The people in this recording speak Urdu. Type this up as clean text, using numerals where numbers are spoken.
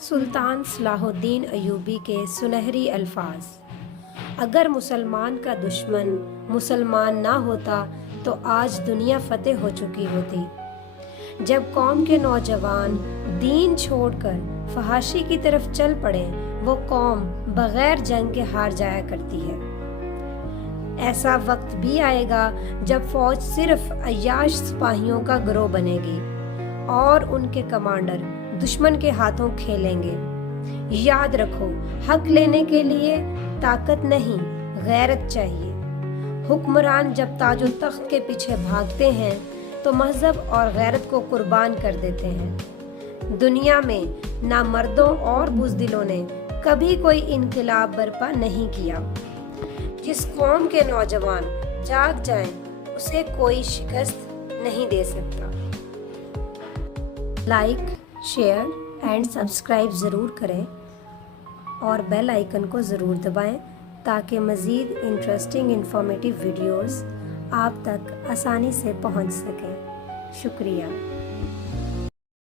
سلطان صلاح الدین ایوبی کے سنہری الفاظ: اگر مسلمان کا دشمن مسلمان نہ ہوتا تو آج دنیا فتح ہو چکی ہوتی۔ جب قوم کے نوجوان دین چھوڑ کر فحاشی کی طرف چل پڑے، وہ قوم بغیر جنگ کے ہار جایا کرتی ہے۔ ایسا وقت بھی آئے گا جب فوج صرف عیاش سپاہیوں کا گروہ بنے گی اور ان کے کمانڈر دشمن کے ہاتھوں کھیلیں گے۔ یاد رکھو، حق لینے کے لیے طاقت نہیں، غیرت چاہیے۔ حکمران جب تاج و تخت کے پیچھے بھاگتے ہیں تو مذہب اور غیرت کو قربان کر دیتے ہیں۔ دنیا میں نہ مردوں اور بزدلوں نے کبھی کوئی انقلاب برپا نہیں کیا۔ جس قوم کے نوجوان جاگ جائیں اسے کوئی شکست نہیں دے سکتا۔ لائک، شیئر اینڈ سبسکرائب ضرور کریں اور بیل آئیکن کو ضرور دبائیں تاکہ مزید انٹرسٹنگ انفارمیٹیو ویڈیوز آپ تک آسانی سے پہنچ سکیں۔ شکریہ۔